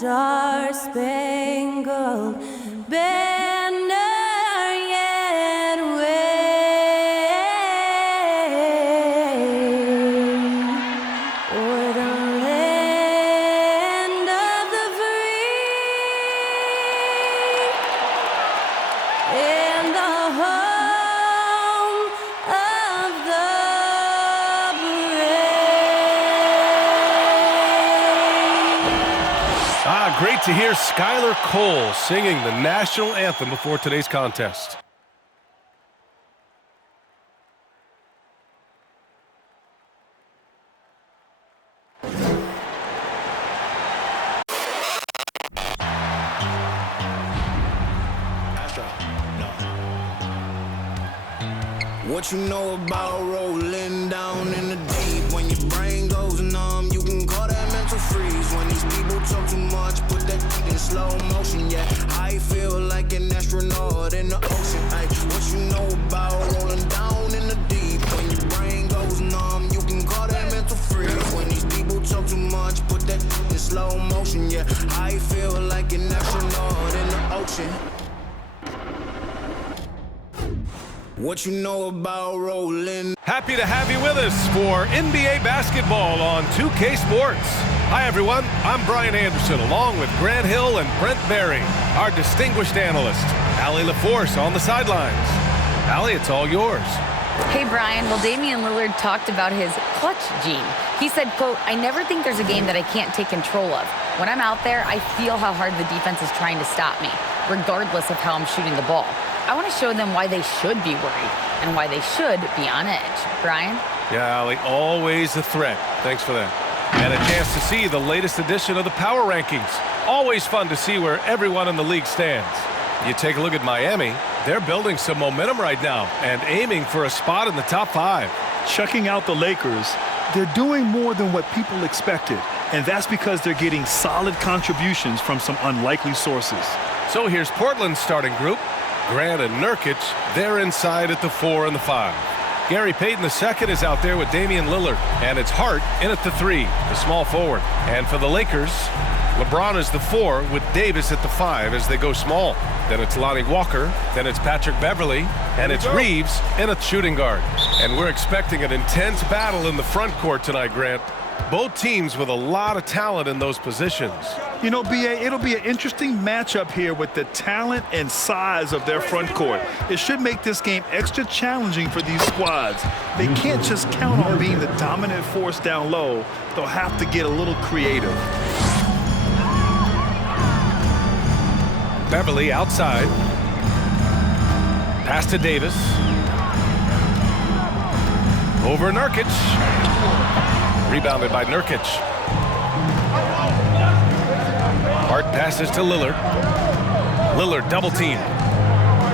star-spangled banner yet wave o'er the land of the free and the home of the brave. Great to hear Skylar Cole singing the national anthem before today's contest. What you know about rolling down in the deep? When your brain goes numb, you can call that mental freeze. When these people talk too much, put that in slow motion, yeah. I feel like an astronaut in the ocean, ay. What you know about rolling down in the deep? When your brain goes numb, you can call that mental freeze. When these people talk too much, put that in slow motion, yeah. I feel like an astronaut in the ocean. What you know about rolling? Happy to have you with us for NBA basketball on 2K Sports. Hi, everyone. I'm Brian Anderson, along with Grant Hill and Brent Berry, our distinguished analyst, Allie LaForce on the sidelines. Allie, it's all yours. Hey, Brian. Well, Damian Lillard talked about his clutch gene. He said, quote, "I never think there's a game that I can't take control of. When I'm out there, I feel how hard the defense is trying to stop me, regardless of how I'm shooting the ball. I want to show them why they should be worried and why they should be on edge." Brian? Yeah, Allie, always a threat. Thanks for that. And a chance to see the latest edition of the Power Rankings. Always fun to see where everyone in the league stands. You take a look at Miami. They're building some momentum right now and aiming for a spot in the top 5. Chucking out the Lakers, they're doing more than what people expected. And that's because they're getting solid contributions from some unlikely sources. So here's Portland's starting group. Grant and Nurkic, they're inside at the 4 and the 5. Gary Payton II is out there with Damian Lillard, and it's Hart in at the 3, the small forward. And for the Lakers, LeBron is the 4 with Davis at the 5 as they go small. Then it's Lonnie Walker, then it's Patrick Beverly, and it's Reeves in a shooting guard. And we're expecting an intense battle in the front court tonight, Grant. Both teams with a lot of talent in those positions. You know, B.A., it'll be an interesting matchup here with the talent and size of their front court. It should make this game extra challenging for these squads. They can't just count on being the dominant force down low. They'll have to get a little creative. Beverly outside. Pass to Davis. Over Nurkic. Rebounded by Nurkic. Hart passes to Lillard. Lillard double team.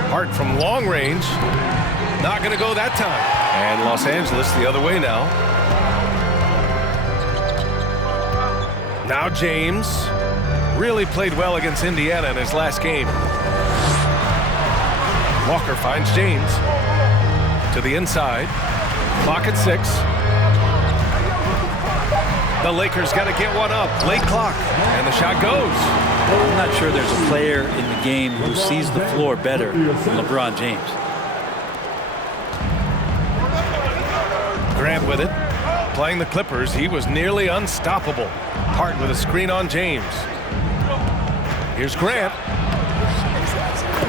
Hart from long range. Not going to go that time. And Los Angeles the other way now. Now James. Really played well against Indiana in his last game. Walker finds James. To the inside. Clock at 6. The Lakers got to get one up. Late clock. And the shot goes. I'm not sure there's a player in the game who sees the floor better than LeBron James. Grant with it. Playing the Clippers, he was nearly unstoppable. Hart with a screen on James. Here's Grant.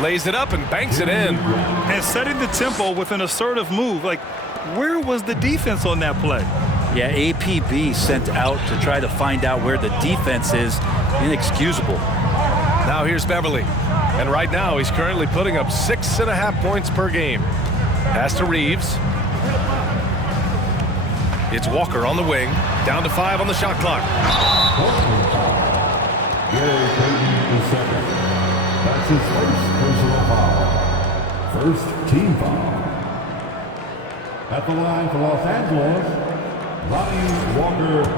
Lays it up and banks it in. And setting the tempo with an assertive move. Like, where was the defense on that play? Yeah, APB sent out to try to find out where the defense is. Inexcusable. Now here's Beverly. And right now he's currently putting up 6.5 points per game. Pass to Reeves. It's Walker on the wing. Down to 5 on the shot clock. Gary Payton II. That's his first personal foul. First team foul. At the line for Los Angeles, Lonnie Walker IV.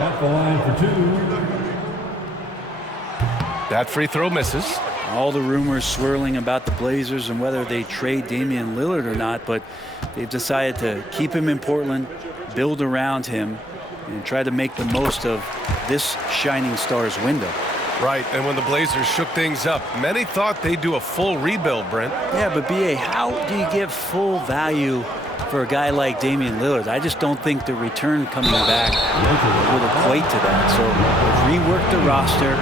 At the line for 2. That free throw misses. All the rumors swirling about the Blazers and whether they trade Damian Lillard or not, but they've decided to keep him in Portland, build around him, and try to make the most of this shining star's window. Right, and when the Blazers shook things up, many thought they'd do a full rebuild, Brent. Yeah, but B.A., how do you give full value for a guy like Damian Lillard? I just don't think the return coming back would equate to that. So they've reworked the roster.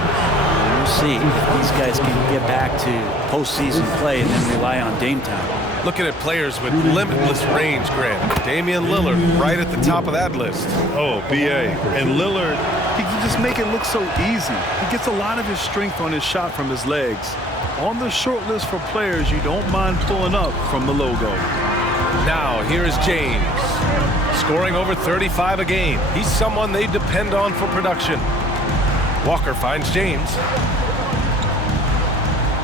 We'll see if these guys can get back to postseason play and then rely on Dame time. Looking at players with limitless range, Grant. Damian Lillard right at the top of that list. Oh, B.A. And Lillard, he can just make it look so easy. He gets a lot of his strength on his shot from his legs. On the short list for players you don't mind pulling up from the logo. Now, here is James. Scoring over 35 a game. He's someone they depend on for production. Walker finds James.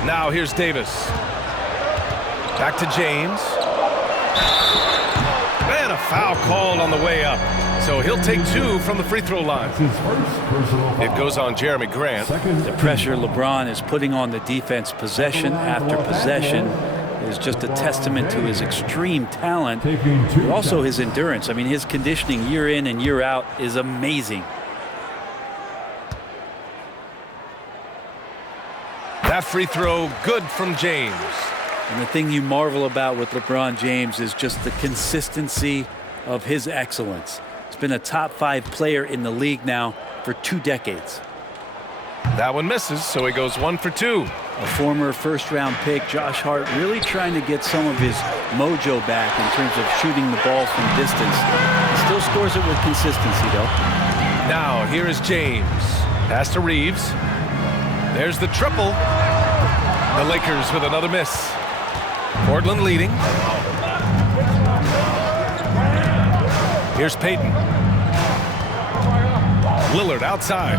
Now, here's Davis. Back to James. And a foul called on the way up. So he'll take 2 from the free throw line. It goes on Jeremy Grant. The pressure LeBron is putting on the defense possession after possession is just a testament to his extreme talent, but also his endurance. I mean, his conditioning year in and year out is amazing. That free throw good from James. And the thing you marvel about with LeBron James is just the consistency of his excellence. He's been a top 5 player in the league now for 2 decades. That one misses, so he goes 1 for 2. A former first-round pick, Josh Hart, really trying to get some of his mojo back in terms of shooting the ball from distance. He still scores it with consistency, though. Now, here is James. Pass to Reeves. There's the triple. The Lakers with another miss. Portland leading. Here's Payton. Lillard outside.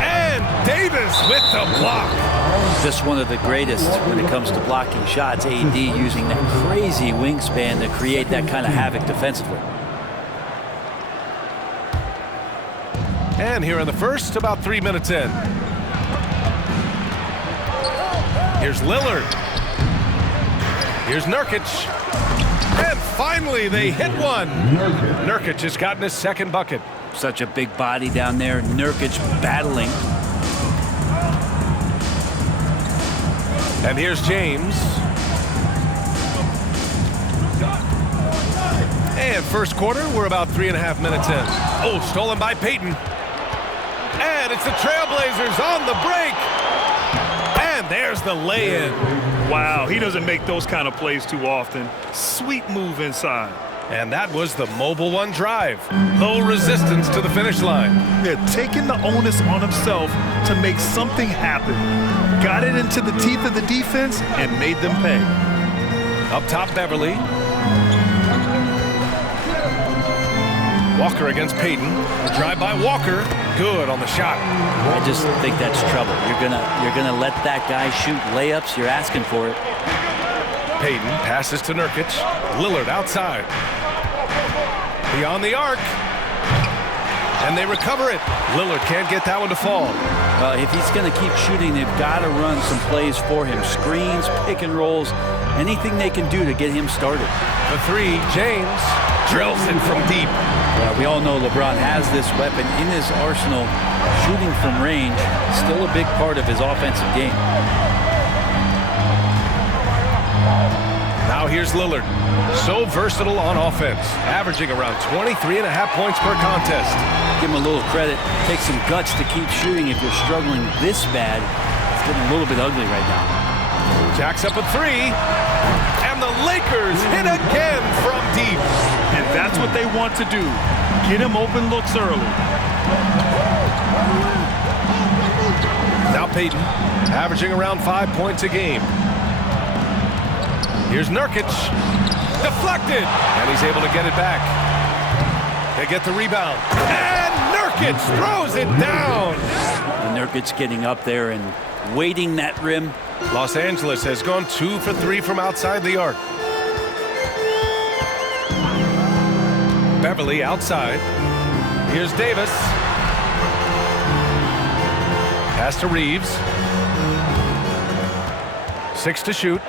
And Davis with the block. Just one of the greatest when it comes to blocking shots. AD using that crazy wingspan to create that kind of havoc defensively. And here in the first, about 3 minutes in. Here's Lillard. Here's Nurkic. And finally, they hit one. Nurkic has gotten his second bucket. Such a big body down there. Nurkic battling. And here's James. And first quarter, we're about 3.5 minutes in. Oh, stolen by Payton. And it's the Trailblazers on the break. And there's the lay-in. Wow, he doesn't make those kind of plays too often. Sweet move inside. And that was the Mobile One drive. Low resistance to the finish line. Yeah, taking the onus on himself to make something happen. Got it into the teeth of the defense and made them pay. Up top, Beverly. Walker against Payton. Drive by Walker. Good on the shot. I just think that's trouble. You're gonna let that guy shoot layups. You're asking for it. Payton passes to Nurkic. Lillard outside. Beyond the arc. And they recover it. Lillard can't get that one to fall. If he's going to keep shooting, they've got to run some plays for him. Screens, pick and rolls, anything they can do to get him started. The 3, James drills it from deep. We all know LeBron has this weapon in his arsenal. Shooting from range, still a big part of his offensive game. Now here's Lillard. So versatile on offense, averaging around 23.5 points per contest. Give him a little credit. Take some guts to keep shooting if you're struggling this bad. It's getting a little bit ugly right now. Jacks up a 3. And the Lakers hit again from deep. And that's what they want to do. Get him open looks early. Now Payton, averaging around 5 points a game. Here's Nurkic. Deflected. And he's able to get it back. They get the rebound. And Nurkic throws it down. And Nurkic getting up there and waiting that rim. Los Angeles has gone 2 for 3 from outside the arc. Beverly outside. Here's Davis. Pass to Reeves. 6 to shoot.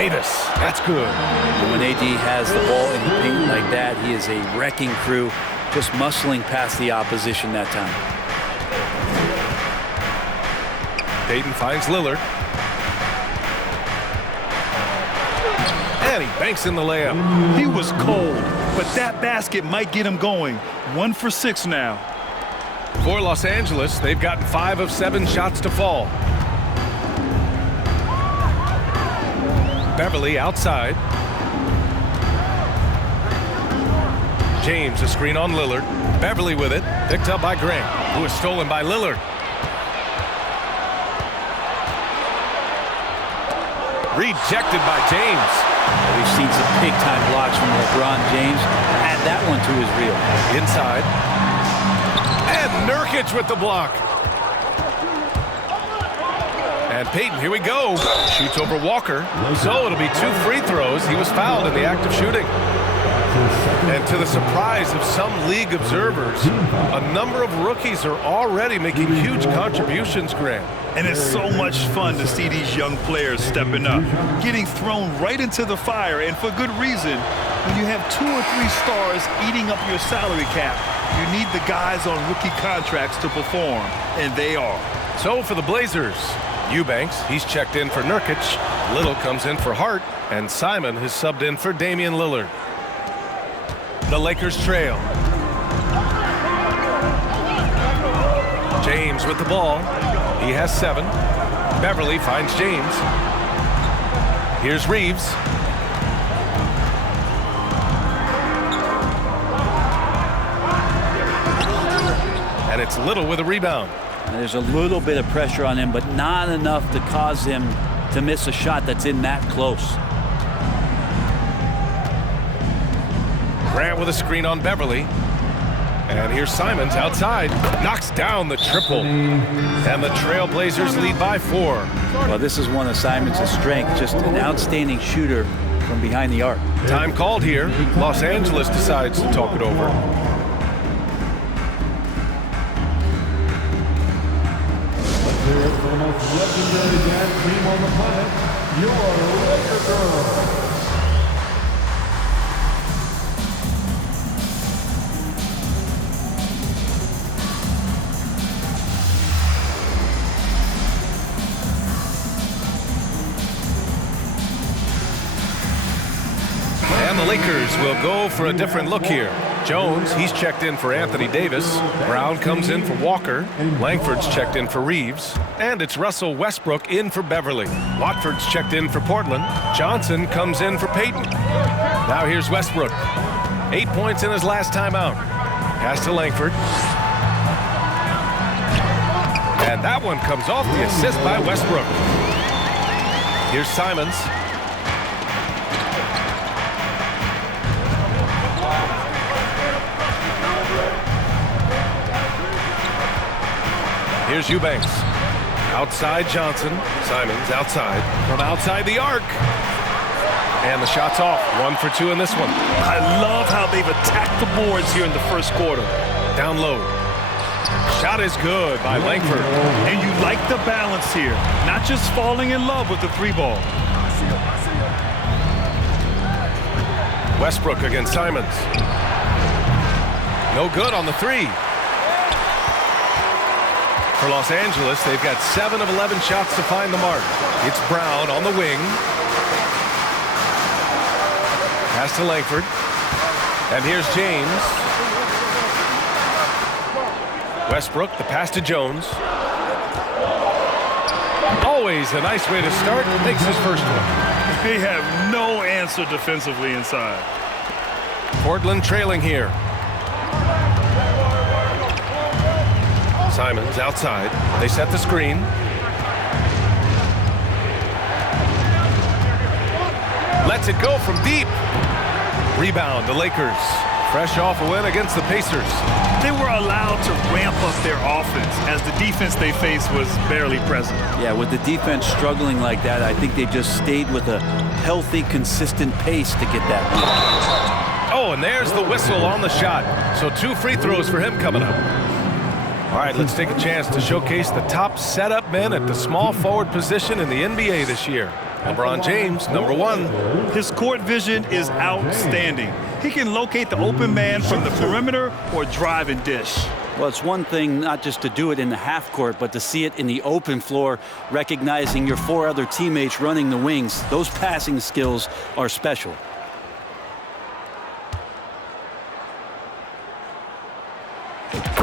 Davis, that's good. And when AD has the ball in the paint like that, he is a wrecking crew, just muscling past the opposition that time. Payton finds Lillard. And he banks in the layup. He was cold, but that basket might get him going. 1 for 6 now. For Los Angeles, they've gotten 5 of 7 shots to fall. Beverly outside. James, a screen on Lillard. Beverly with it, picked up by Grant, who is stolen by Lillard. Rejected by James. We've seen some big-time blocks from LeBron James. Add that one to his reel. Inside. And Nurkic with the block. And Payton, here we go. Shoots over Walker. So it'll be 2 free throws. He was fouled in the act of shooting. And to the surprise of some league observers, a number of rookies are already making huge contributions, Grant. And it's so much fun to see these young players stepping up, getting thrown right into the fire, and for good reason. When you have 2 or 3 stars eating up your salary cap, you need the guys on rookie contracts to perform, and they are. So for the Blazers, Eubanks, he's checked in for Nurkic. Little comes in for Hart, and Simon has subbed in for Damian Lillard. The Lakers trail. James with the ball. He has 7. Beverly finds James. Here's Reeves. And it's Little with a rebound. There's a little bit of pressure on him, but not enough to cause him to miss a shot that's in that close. Grant with a screen on Beverly. And here's Simons outside. Knocks down the triple. And the Trailblazers lead by 4. Well, this is one of Simons' strengths, just an outstanding shooter from behind the arc. Time called here. Los Angeles decides to talk it over. Let's hear it for the most legendary dance team on the planet, your Laker Girls. And the Lakers will go for a different look here. Jones, he's checked in for Anthony Davis. Brown comes in for Walker. Langford's checked in for Reeves. And it's Russell Westbrook in for Beverly. Watford's checked in for Portland. Johnson comes in for Payton. Now here's Westbrook. 8 points in his last time out. Pass to Langford. And that one comes off the assist by Westbrook. Here's Simons. Here's Eubanks. Outside Johnson. Simons outside. From outside the arc. And the shot's off. 1 for 2 in this one. I love how they've attacked the boards here in the first quarter. Down low. Shot is good by Langford. And you like the balance here. Not just falling in love with the 3-ball. Westbrook against Simons. No good on the 3. For Los Angeles, they've got 7 of 11 shots to find the mark. It's Brown on the wing. Pass to Langford. And here's James. Westbrook, the pass to Jones. Always a nice way to start. Makes his first one. They have no answer defensively inside. Portland trailing here. Simons outside. They set the screen. Lets it go from deep. Rebound, the Lakers. Fresh off a win against the Pacers. They were allowed to ramp up their offense as the defense they faced was barely present. Yeah, with the defense struggling like that, I think they just stayed with a healthy, consistent pace to get that lead. Oh, and there's the whistle on the shot. So 2 free throws for him coming up. All right, let's take a chance to showcase the top setup men at the small forward position in the NBA this year. LeBron James, number 1. His court vision is outstanding. He can locate the open man from the perimeter or drive and dish. Well, it's one thing not just to do it in the half court, but to see it in the open floor, recognizing your 4 other teammates running the wings. Those passing skills are special.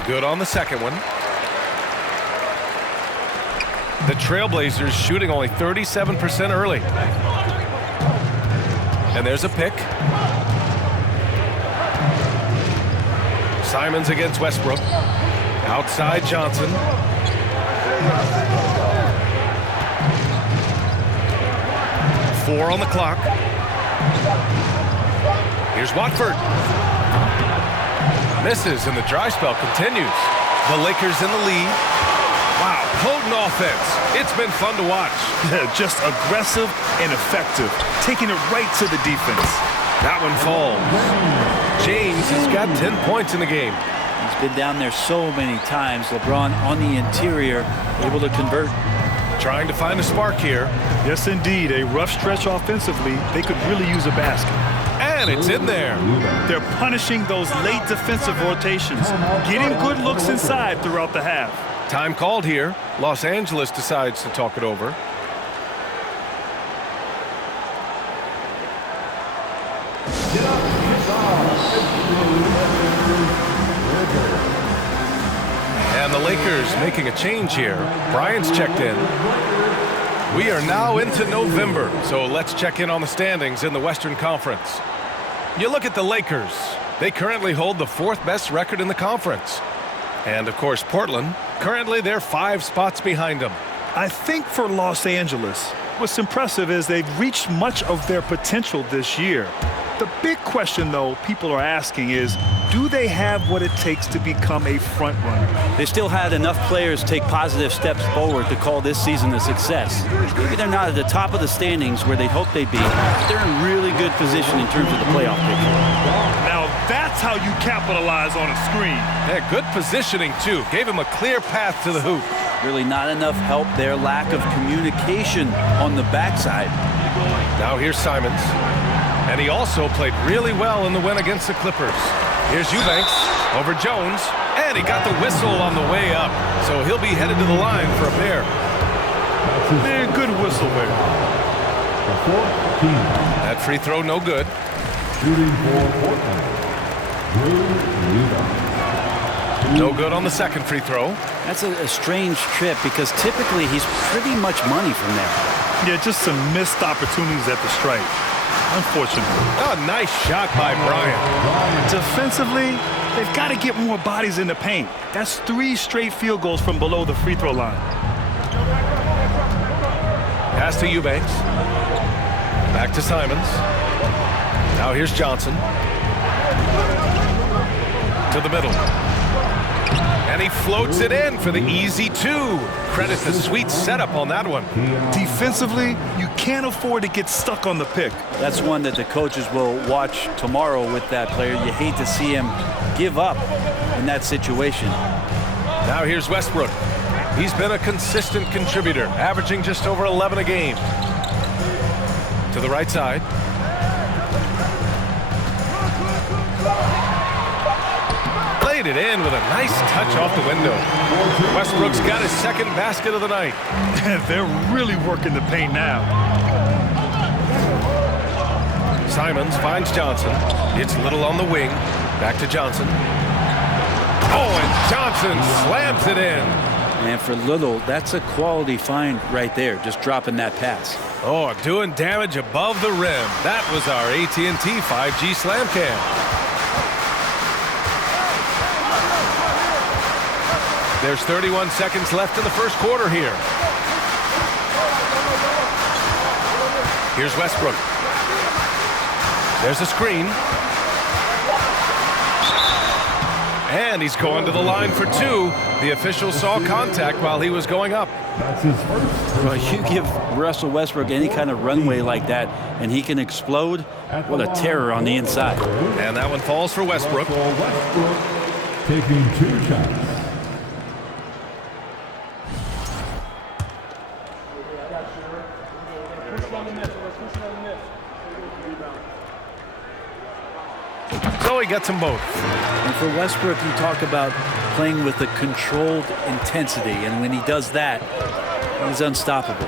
Good on the second one. The Trailblazers shooting only 37% early. And there's a pick. Simons against Westbrook. Outside Johnson. Four on the clock. Here's Watford. Misses and the dry spell continues. The Lakers in the lead. Wow, potent offense. It's been fun to watch. Just aggressive and effective, taking it right to the defense. That one falls. James has got 10 points in the game. He's been down there so many times. LeBron on the interior, able to convert. Trying to find a spark here. Yes, indeed. A rough stretch offensively. They could really use a basket. And it's in there. They're punishing those late defensive rotations, getting good looks inside throughout the half. Time called here. Los Angeles decides to talk it over. And the Lakers making a change here. Bryant's checked in. We are now into November, so let's check in on the standings in the Western Conference. You look at the Lakers. They currently hold the 4th best record in the conference. And, of course, Portland. Currently, they're 5 spots behind them. I think for Los Angeles, what's impressive is they've reached much of their potential this year. The big question, though, people are asking is, do they have what it takes to become a front runner? They still had enough players take positive steps forward to call this season a success. Maybe they're not at the top of the standings where they hoped they'd be. They're in really good position in terms of the playoff picture. Now, that's how you capitalize on a screen. Yeah, good positioning, too. Gave him a clear path to the hoop. Really not enough help there. Lack of communication on the backside. Now here's Simons. And he also played really well in the win against the Clippers. Here's Eubanks over Jones. And he got the whistle on the way up. So he'll be headed to the line for a pair. Very good whistle there. That free throw no good. Shooting for Portland, Drew Eubanks. No good on the second free throw. That's a strange trip because typically he's pretty much money from there. Yeah, just some missed opportunities at the stripe. Unfortunately. Oh, nice shot by Bryant. Defensively, they've got to get more bodies in the paint. That's 3 straight field goals from below the free throw line. Pass to Eubanks. Back to Simons. Now here's Johnson. To the middle. And he floats it in for the easy 2. Credit the sweet setup on that one. Defensively, you can't afford to get stuck on the pick. That's one that the coaches will watch tomorrow with that player. You hate to see him give up in that situation. Now here's Westbrook. He's been a consistent contributor, averaging just over 11 a game. To the right side. Played it in with a nice touch off the window. Westbrook's got his second basket of the night. They're really working the paint now. Simons finds Johnson. It's Little on the wing. Back to Johnson. Oh, and Johnson slams it in. And for Little, that's a quality find right there, just dropping that pass. Oh, doing damage above the rim. That was our AT&T 5G Slam Cam. There's 31 seconds left in the first quarter here. Here's Westbrook. There's a screen. And he's going to the line for 2. The official saw contact while he was going up. That's his first. Well, you give Russell Westbrook any kind of runway like that, and he can explode. What a terror on the inside. And that one falls for Westbrook. Westbrook taking 2 shots. So he gets them both. And for Westbrook, you talk about playing with a controlled intensity, and when he does that, he's unstoppable.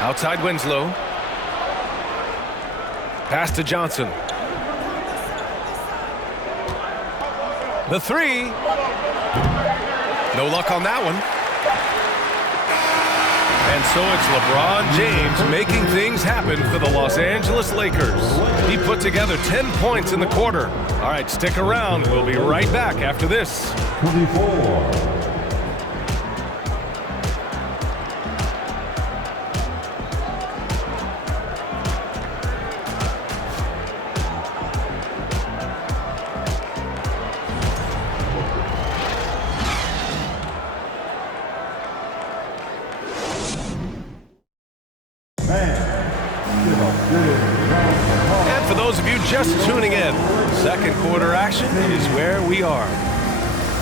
Outside Winslow. Pass to Johnson. The three. No luck on that one. And so it's LeBron James making things happen for the Los Angeles Lakers. He put together 10 points in the quarter. All right, stick around. We'll be right back after this. 24. And for those of you just tuning in, second quarter action is where we are.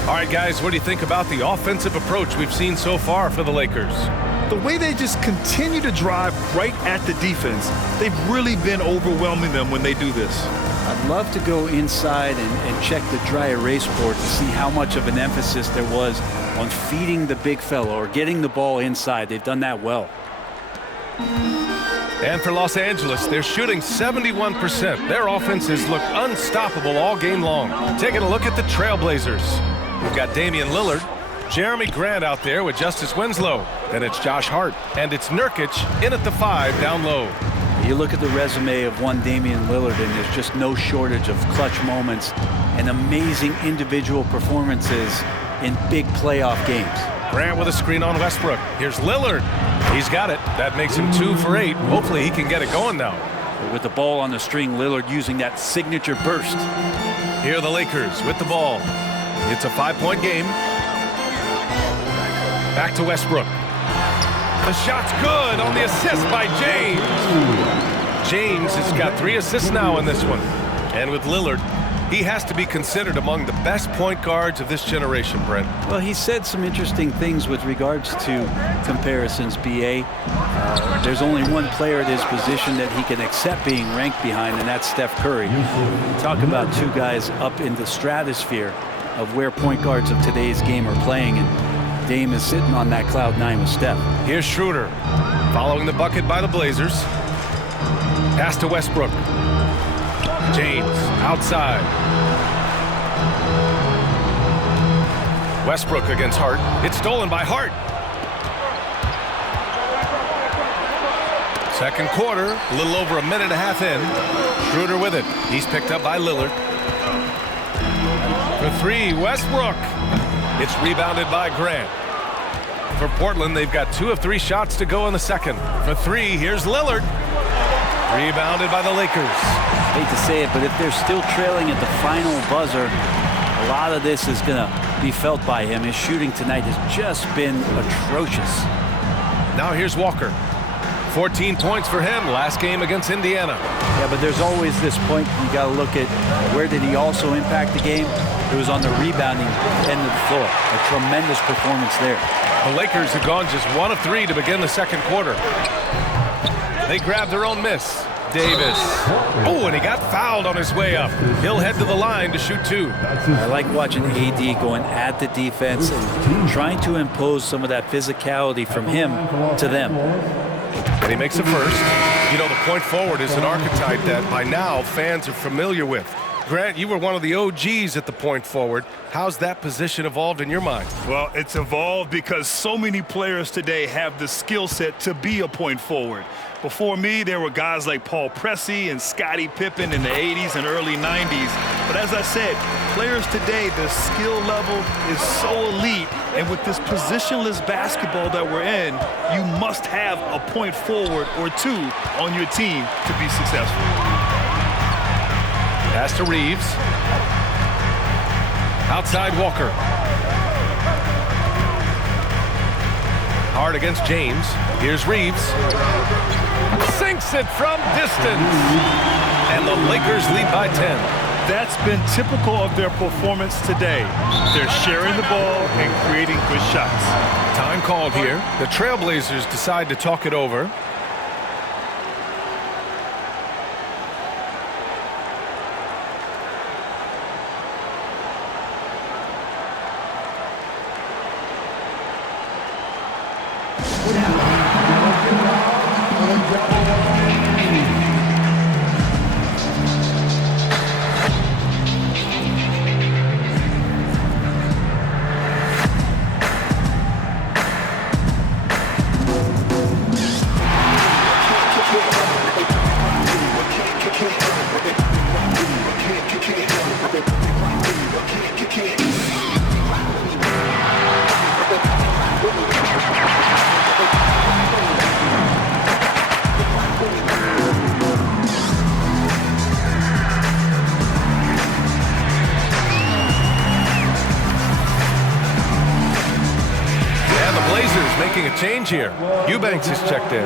All right, guys, what do you think about the offensive approach we've seen so far for the Lakers? The way they just continue to drive right at the defense, they've really been overwhelming them when they do this. I'd love to go inside and check the dry erase board to see how much of an emphasis there was on feeding the big fella or getting the ball inside. They've done that well. And for Los Angeles, they're shooting 71%. Their offenses look unstoppable all game long. Taking a look at the Trailblazers. We've got Damian Lillard, Jeremy Grant out there with Justice Winslow. Then it's Josh Hart, and it's Nurkic in at the 5 down low. You look at the resume of one Damian Lillard, and there's just no shortage of clutch moments and amazing individual performances in big playoff games. Grant with a screen on Westbrook. Here's Lillard. He's got it. That makes him 2 for 8. Hopefully he can get it going now. With the ball on the string, Lillard using that signature burst. Here are the Lakers with the ball. It's a 5-point game. Back to Westbrook. The shot's good on the assist by James. James has got 3 assists now in this one. And with Lillard, he has to be considered among the best point guards of this generation, Brent. Well, he said some interesting things with regards to comparisons, B.A. There's only one player at his position that he can accept being ranked behind, and that's Steph Curry. You talk about two guys up in the stratosphere of where point guards of today's game are playing, and Dame is sitting on that cloud 9 with Steph. Here's Schroeder following the bucket by the Blazers. Pass to Westbrook. James outside. Westbrook against Hart. It's stolen by Hart. Second quarter, a little over a minute and a half in. Schroeder with it. He's picked up by Lillard. For 3, Westbrook. It's rebounded by Grant. For Portland, they've got 2 of 3 shots to go in the second. For 3, here's Lillard. Rebounded by the Lakers. Hate to say it, but if they're still trailing at the final buzzer, a lot of this is going to be felt by him. His shooting tonight has just been atrocious. Now here's Walker. 14 points for him last game against Indiana. Yeah, but there's always this point you got to look at where did he also impact the game. It was on the rebounding end of the floor. A tremendous performance there. The Lakers have gone just 1 of 3 to begin the second quarter. They grabbed their own miss. Davis. Oh, and he got fouled on his way up. He'll head to the line to shoot 2. I like watching AD going at the defense and trying to impose some of that physicality from him to them. And he makes a first. You know, the point forward is an archetype that by now fans are familiar with. Grant, you were one of the OGs at the point forward. How's that position evolved in your mind? Well, it's evolved because so many players today have the skill set to be a point forward. Before me, there were guys like Paul Pressey and Scottie Pippen in the 80s and early 90s. But as I said, players today, the skill level is so elite. And with this positionless basketball that we're in, you must have a point forward or 2 on your team to be successful. Pass to Reeves. Outside Walker. Hard against James. Here's Reeves. Sinks it from distance. And the Lakers lead by 10. That's been typical of their performance today. They're sharing the ball and creating good shots. Time called here. The Trailblazers decide to talk it over. Making a change here. Eubanks has checked in.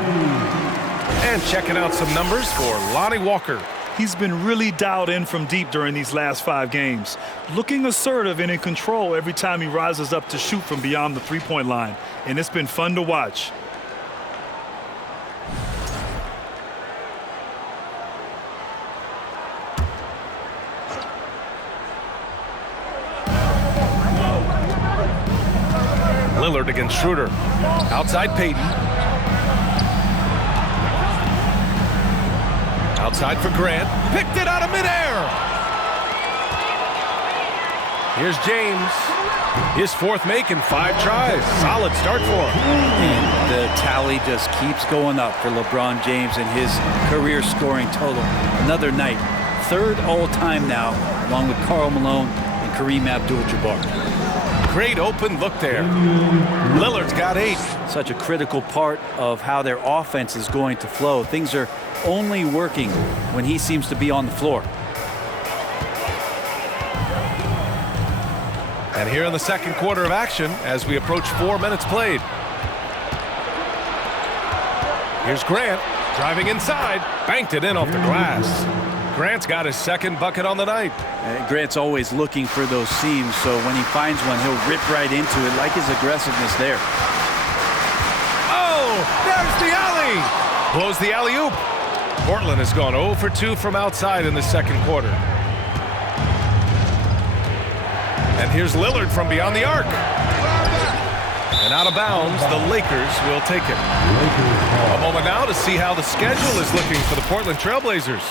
And checking out some numbers for Lonnie Walker. He's been really dialed in from deep during these last 5 games. Looking assertive and in control every time he rises up to shoot from beyond the three-point line. And it's been fun to watch. Lillard against Schroeder. Outside Payton. Outside for Grant. Picked it out of midair. Here's James. His 4th make in 5 tries. Solid start for him. And the tally just keeps going up for LeBron James and his career scoring total. Another night. 3rd all-time now, along with Karl Malone and Kareem Abdul-Jabbar. Great open look there. Lillard's got 8. Such a critical part of how their offense is going to flow. Things are only working when he seems to be on the floor. And here in the 2nd quarter of action as we approach 4 minutes played. Here's Grant driving inside. Banked it in off the glass. Grant's got his 2nd bucket on the night. Grant's always looking for those seams, so when he finds one, he'll rip right into it, like his aggressiveness there. Oh, there's the alley. Blows the alley-oop. Portland has gone 0 for 2 from outside in the 2nd quarter. And here's Lillard from beyond the arc. And out of bounds, the Lakers will take it. A moment now to see how the schedule is looking for the Portland Trailblazers.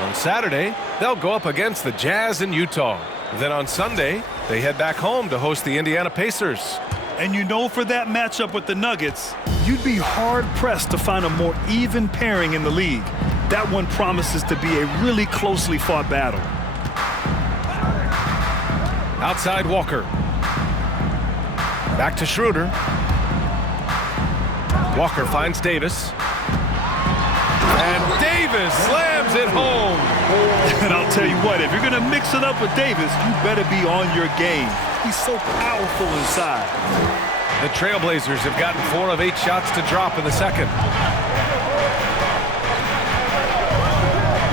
On Saturday, they'll go up against the Jazz in Utah. Then on Sunday, they head back home to host the Indiana Pacers. And you know, for that matchup with the Nuggets, you'd be hard-pressed to find a more even pairing in the league. That one promises to be a really closely fought battle. Outside Walker. Back to Schroeder. Walker finds Davis. And Davis slams it home. And I'll tell you what, if you're going to mix it up with Davis, you better be on your game. He's so powerful inside. The Trailblazers have gotten 4 of 8 shots to drop in the 2nd.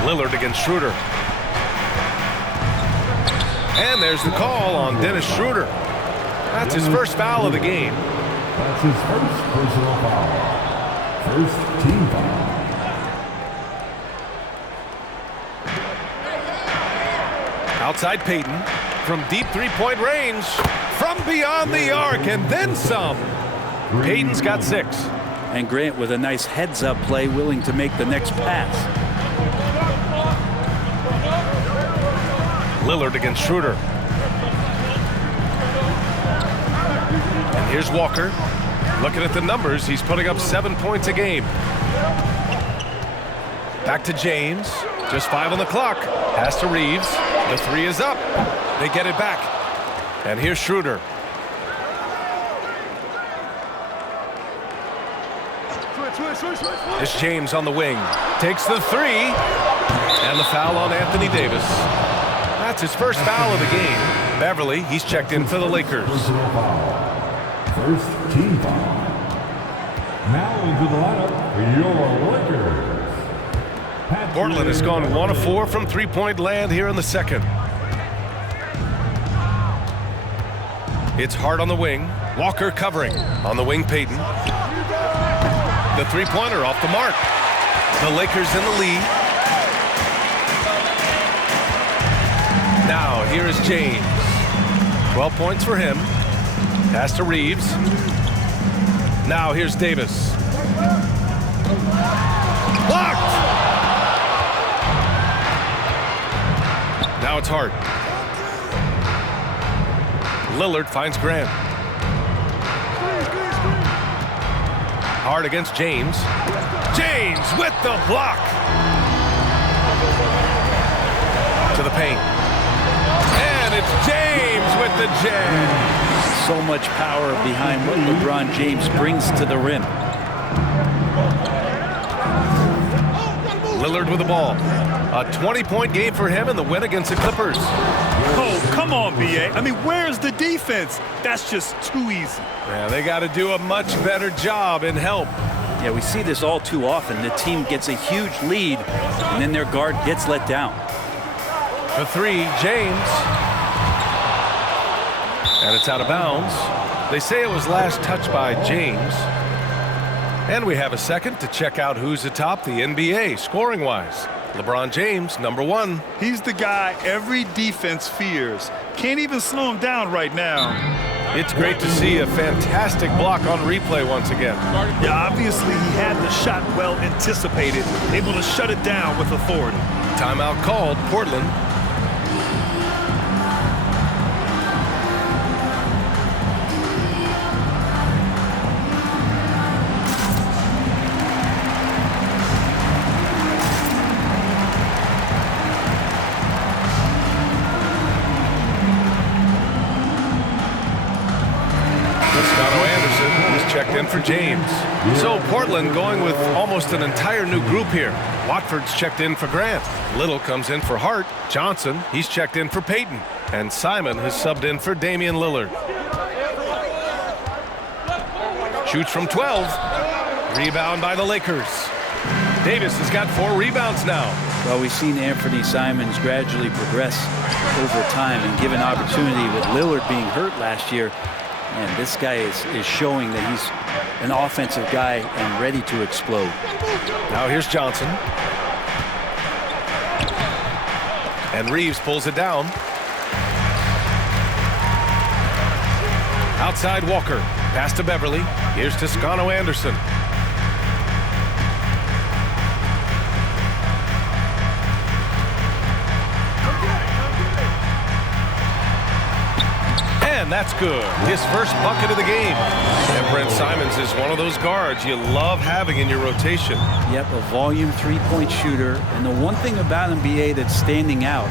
Lillard against Schroeder. And there's the call on Dennis Schroeder. That's his 1st foul of the game. That's his 1st personal foul. 1st team foul. Outside Payton from deep 3-point range, from beyond the arc, and then some. Payton's got 6. And Grant with a nice heads-up play, willing to make the next pass. Lillard against Schroeder. And here's Walker. Looking at the numbers, he's putting up 7 points a game. Back to James. Just 5 on the clock. Pass to Reeves. The 3 is up. They get it back. And here's Schroeder. It's James on the wing. Takes the 3. And the foul on Anthony Davis. That's his 1st foul of the game. Beverly, he's checked in for the Lakers. 1st team foul. Now into the lineup for your Lakers. Portland has gone 1 of 4 from 3-point land here in the 2nd. It's Hart on the wing. Walker covering. On the wing, Payton. The 3-pointer off the mark. The Lakers in the lead. Now, here is James. 12 points for him. Pass to Reeves. Now here's Davis. Blocked! Now it's Hart. Lillard finds Grant. Hart against James. James with the block. To the paint. And it's James with the jam. So much power behind what LeBron James brings to the rim. Lillard with the ball. A 20-point game for him in the win against the Clippers. Oh, come on, B.A. I mean, where's the defense? That's just too easy. Yeah, they got to do a much better job in help. Yeah, we see this all too often. The team gets a huge lead, and then their guard gets let down. For three, James. And it's out of bounds. They say it was last touched by James. And we have a second to check out who's atop the NBA scoring-wise. LeBron James, number 1. He's the guy every defense fears. Can't even slow him down right now. It's great to see a fantastic block on replay once again. Yeah, obviously he had the shot well anticipated, able to shut it down with authority. Timeout called, Portland. Checked in for James. So Portland going with almost an entire new group here. Watford's checked in for Grant. Little comes in for Hart. Johnson, he's checked in for Payton. And Simon has subbed in for Damian Lillard. Shoots from 12. Rebound by the Lakers. Davis has got 4 rebounds now. Well, we've seen Anthony Simons gradually progress over time and given opportunity with Lillard being hurt last year. And this guy is showing that he's an offensive guy and ready to explode. Now here's Johnson. And Reeves pulls it down. Outside Walker. Pass to Beverly. Here's Toscano Anderson. And that's good. His first bucket of the game. And Brent Simons is one of those guards you love having in your rotation. Yep, a volume three-point shooter. And the one thing about him, BA, that's standing out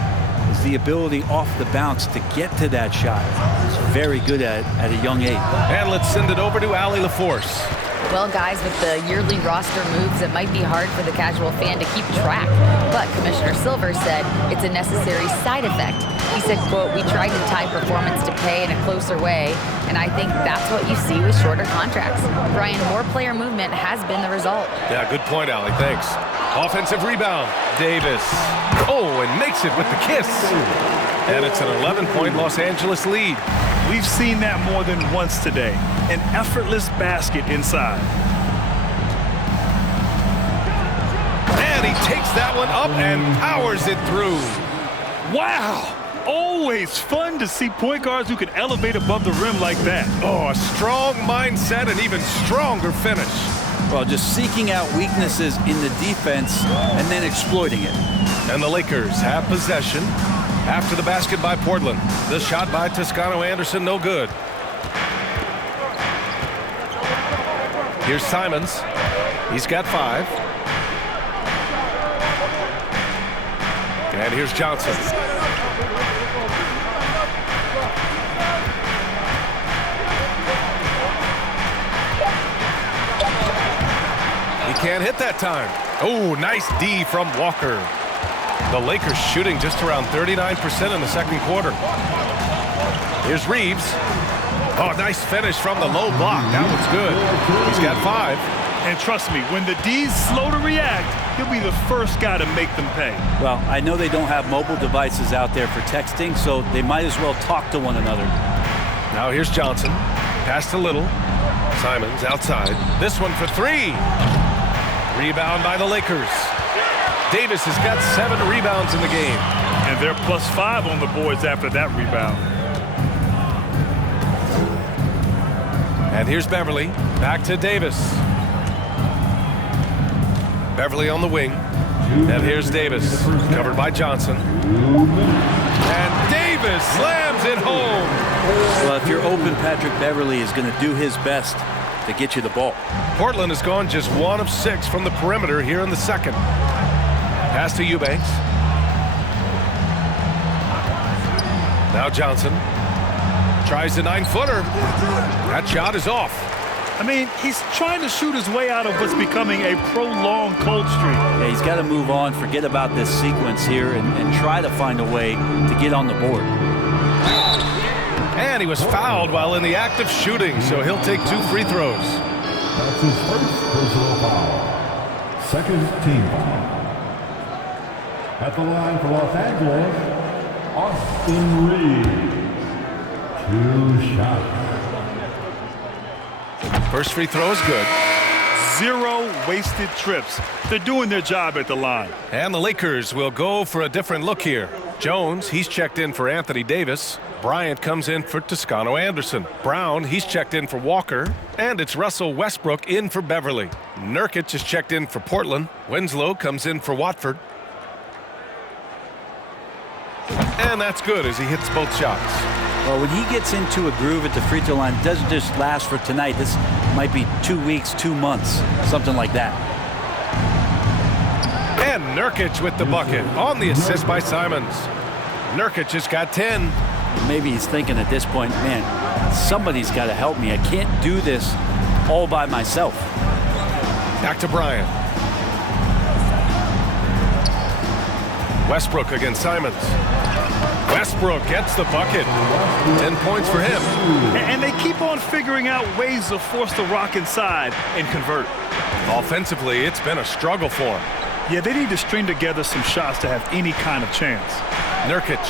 is the ability off the bounce to get to that shot. He's very good at it at a young age. And let's send it over to Allie LaForce. Well, guys, with the yearly roster moves, it might be hard for the casual fan to keep track. But Commissioner Silver said it's a necessary side effect. He said, quote, "We tried to tie performance to pay in a closer way, and I think that's what you see with shorter contracts." Brian, more player movement has been the result. Yeah, good point, Allie. Thanks. Offensive rebound. Davis. Oh, and makes it with the kiss. And it's an 11-point Los Angeles lead. We've seen that more than once today. An effortless basket inside. And he takes that one up and powers it through. Wow! Always fun to see point guards who can elevate above the rim like that. Oh, a strong mindset and even stronger finish. Well, just seeking out weaknesses in the defense and then exploiting it. And the Lakers have possession after the basket by Portland. The shot by Toscano Anderson, no good. Here's Simons. He's got 5. And here's Johnson. He can't hit that time. Oh, nice D from Walker. The Lakers shooting just around 39% in the second quarter. Here's Reeves. Oh, nice finish from the low block. That one's good. He's got 5. And trust me, when the D's slow to react, he'll be the first guy to make them pay. Well, I know they don't have mobile devices out there for texting, so they might as well talk to one another. Now here's Johnson. Pass to Little. Simons outside. This one for 3. Rebound by the Lakers. Davis has got 7 rebounds in the game. And they're +5 on the boards after that rebound. And here's Beverly. Back to Davis. Beverly on the wing. And here's Davis. Covered by Johnson. And Davis slams it home. Well, if you're open, Patrick Beverly is going to do his best to get you the ball. Portland has gone just 1 of 6 from the perimeter here in the second. Pass to Eubanks. Now Johnson tries the 9-footer. That shot is off. I mean, he's trying to shoot his way out of what's becoming a prolonged cold streak. Yeah, he's got to move on, forget about this sequence here, and try to find a way to get on the board. And he was fouled while in the act of shooting, so he'll take 2 free throws. That's his first personal foul. Second team foul. At the line for Los Angeles, Austin Reeves. 2 shots. First free throw is good. 0 wasted trips. They're doing their job at the line. And the Lakers will go for a different look here. Jones, he's checked in for Anthony Davis. Bryant comes in for Toscano Anderson. Brown, he's checked in for Walker. And it's Russell Westbrook in for Beverly. Nurkic is checked in for Portland. Winslow comes in for Watford. And that's good as he hits both shots. Well, when he gets into a groove at the free throw line, it doesn't just last for tonight. This might be 2 weeks, 2 months, something like that. And Nurkic with the bucket on the assist by Simons. Nurkic has got 10. Maybe he's thinking at this point, man, somebody's got to help me. I can't do this all by myself. Back to Bryant. Westbrook against Simons. Westbrook gets the bucket. 10 points for him. And they keep on figuring out ways to force the Rock inside and convert. Offensively, it's been a struggle for him. Yeah, they need to string together some shots to have any kind of chance. Nurkic.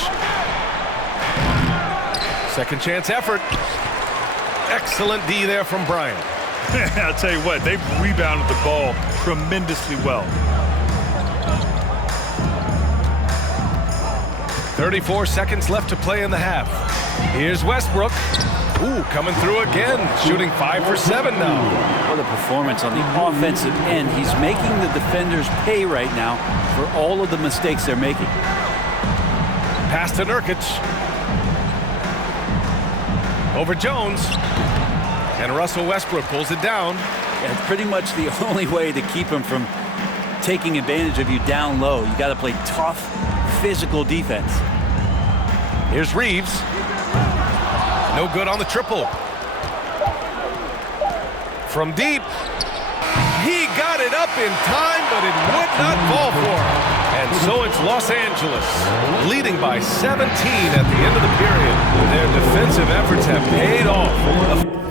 Second chance effort. Excellent D there from Bryant. I'll tell you what, they've rebounded the ball tremendously well. 34 seconds left to play in the half. Here's Westbrook. Ooh, coming through again. Shooting 5 for 7 now. What a performance on the offensive end. He's making the defenders pay right now for all of the mistakes they're making. Pass to Nurkic. Over Jones. And Russell Westbrook pulls it down. Yeah, it's pretty much the only way to keep him from taking advantage of you down low. You got to play tough, physical defense. Here's Reeves. No good on the triple. From deep. He got it up in time, but it would not fall for him. And so it's Los Angeles, leading by 17 at the end of the period. Their defensive efforts have paid off.